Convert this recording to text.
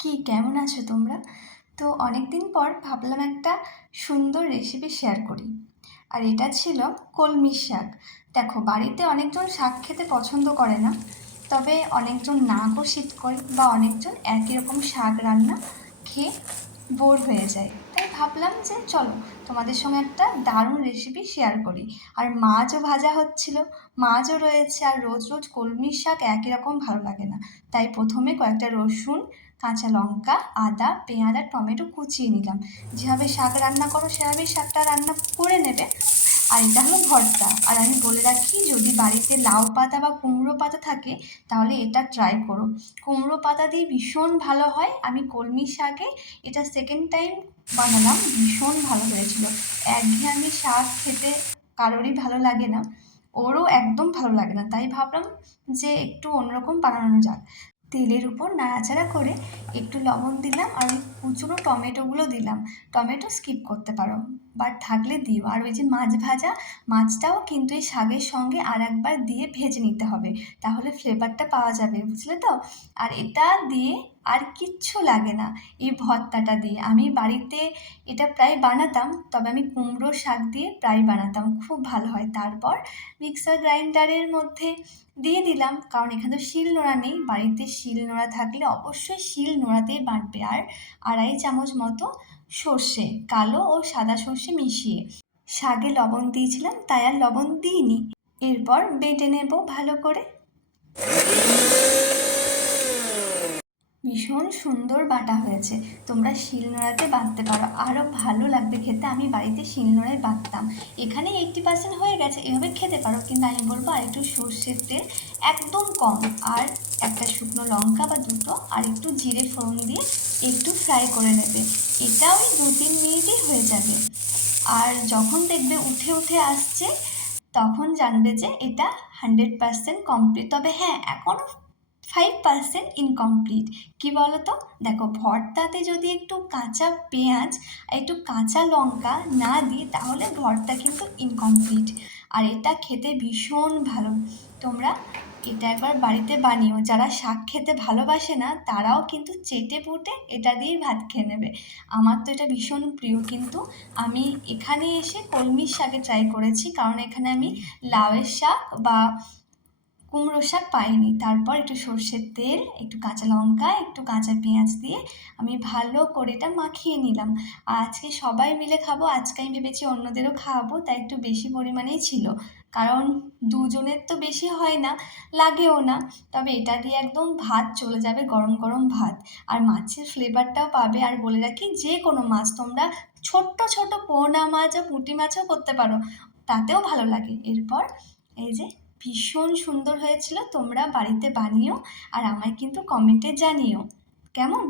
কি কেমন আছো তোমরা? তো অনেক দিন পর ভাবলাম একটা সুন্দর রেসিপি শেয়ার করি। আর এটা ছিল কলমির শাক। দেখো, বাড়িতে অনেকজন শাক খেতে পছন্দ করে না, তবে অনেকজন নাকও শীত করে বা অনেকজন একই রকম শাক রান্না খেয়ে বোর হয়ে যায়। তাই ভাবলাম যে চলো তোমাদের সঙ্গে একটা দারুণ রেসিপি শেয়ার করি। আর মাছও ভাজা হচ্ছিল, মাছও রয়েছে, আর রোজ রোজ কলমির শাক একই রকম ভালো লাগে না। তাই প্রথমে কয়েকটা রসুন, কাঁচা লঙ্কা, আদা, পেঁয়াজ আর টমেটো কুচিয়ে নিলাম। যেভাবে শাক রান্না করো সেভাবেই শাকটা রান্না করে নেবে। আর এটা হলো ভর্তা। আর আমি বলে রাখি, যদি বাড়িতে লাউ পাতা বা কুমড়ো পাতা থাকে তাহলে এটা ট্রাই করো। কুমড়ো পাতা দিয়ে ভীষণ ভালো হয়। আমি কলমি শাকে এটা সেকেন্ড টাইম বানালাম, ভীষণ ভালো হয়েছিল। একঘেয়েমি শাক খেতে কারোরই ভালো লাগে না, ওরও একদম ভালো লাগে না। তাই ভাবলাম যে একটু অন্যরকম বানানো যাক। তেলের উপর নাড়াচাড়া করে একটু লবণ দিলাম, আর ওই কুচনো টমেটোগুলো দিলাম। টমেটো স্কিপ করতে পারো, বাট থাকলে দিও। আর ওই যে মাছ ভাজা, মাছটাও কিন্তু এই শাকের সঙ্গে আর একবার দিয়ে ভেজে নিতে হবে, তাহলে ফ্লেভারটা পাওয়া যাবে, বুঝলে তো? আর এটা দিয়ে আর কিচ্ছু লাগে না। এই ভর্তাটা দিয়ে আমি বাড়িতে এটা প্রায় বানাতাম, তবে আমি কুমড়ো শাক দিয়ে প্রায় বানাতাম, খুব ভালো হয়। তারপর মিক্সার গ্রাইন্ডারের মধ্যে দিয়ে দিলাম, কারণ এখানে তো শিল নোড়া নেই। বাড়িতে শিল নোড়া থাকলে অবশ্যই শিল নোড়াতেই বাটবে। আর 2.5 চামচ মতো সর্ষে, কালো ও সাদা সর্ষে মিশিয়ে। শাকে লবণ দিয়েছিলাম তাই আর লবণ দিইনি। এরপর বেটে নেব ভালো করে। ভীষণ সুন্দর বাটা হয়েছে। তোমরা শিলনোড়াতে বাটতে পারো, আরও ভালো লাগবে খেতে। আমি বাড়িতে শিলনোড়ায় বাটতাম। এখানে 80% হয়ে গেছে, এভাবে খেতে পারো, কিন্তু আমি বলবো আর একটু সর্ষের তেল একদম কম, আর একটা শুকনো লঙ্কা বা দুটো, আর একটু জিরে ফোড়ন দিয়ে একটু ফ্রাই করে নেবে। এটা ওই 2-3 মিনিটই হয়ে যাবে। আর যখন দেখবে উঠে উঠে আসছে, তখন জানবে যে এটা 100% কমপ্লিট। তবে হ্যাঁ, এখনও 5% ইনকমপ্লিট। কি বলো তো? দেখো, ভর্তাতে যদি একটু কাঁচা পেঁয়াজ আর একটু কাঁচা লঙ্কা না দিই তাহলে ভর্তা কিন্তু ইনকমপ্লিট। আর এটা খেতে ভীষণ ভালো। তোমরা এটা একবার বাড়িতে বানিও। যারা শাক খেতে ভালোবাসে না তারাও কিন্তু চেটে পুটে এটা দিয়েই ভাত খেয়ে নেবে। আমার তো এটা ভীষণ প্রিয়, কিন্তু আমি এখানে এসে কলমির শাকে ট্রাই করেছি, কারণ এখানে আমি লাউয়ের শাক বা কুমড়ো শাক পাইনি। তারপর একটু সর্ষের তেল, একটু কাঁচা লঙ্কা, একটু কাঁচা পেঁয়াজ দিয়ে আমি ভালো করে এটা মাখিয়ে নিলাম। আর আজকে সবাই মিলে খাবো, আজকে আমি ভেবেছি অন্যদেরও খাওয়াবো, তাই একটু বেশি পরিমাণেই ছিল। কারণ দুজনের তো বেশি হয় না, লাগেও না। তবে এটা দিয়ে একদম ভাত চলে যাবে, গরম গরম ভাত। আর মাছের ফ্লেভারটাও পাবে। আর বলে রাখি, যে কোনো মাছ তোমরা ছোট্ট ছোট পোনা মাছ ও পুঁটি মাছও করতে পারো, তাতেও ভালো লাগে। এরপর এই যে ভীষণ সুন্দর হয়েছিল। তোমরা বাড়িতে বানিও আর আমায় কিন্তু কমেন্টে জানিও কেমন।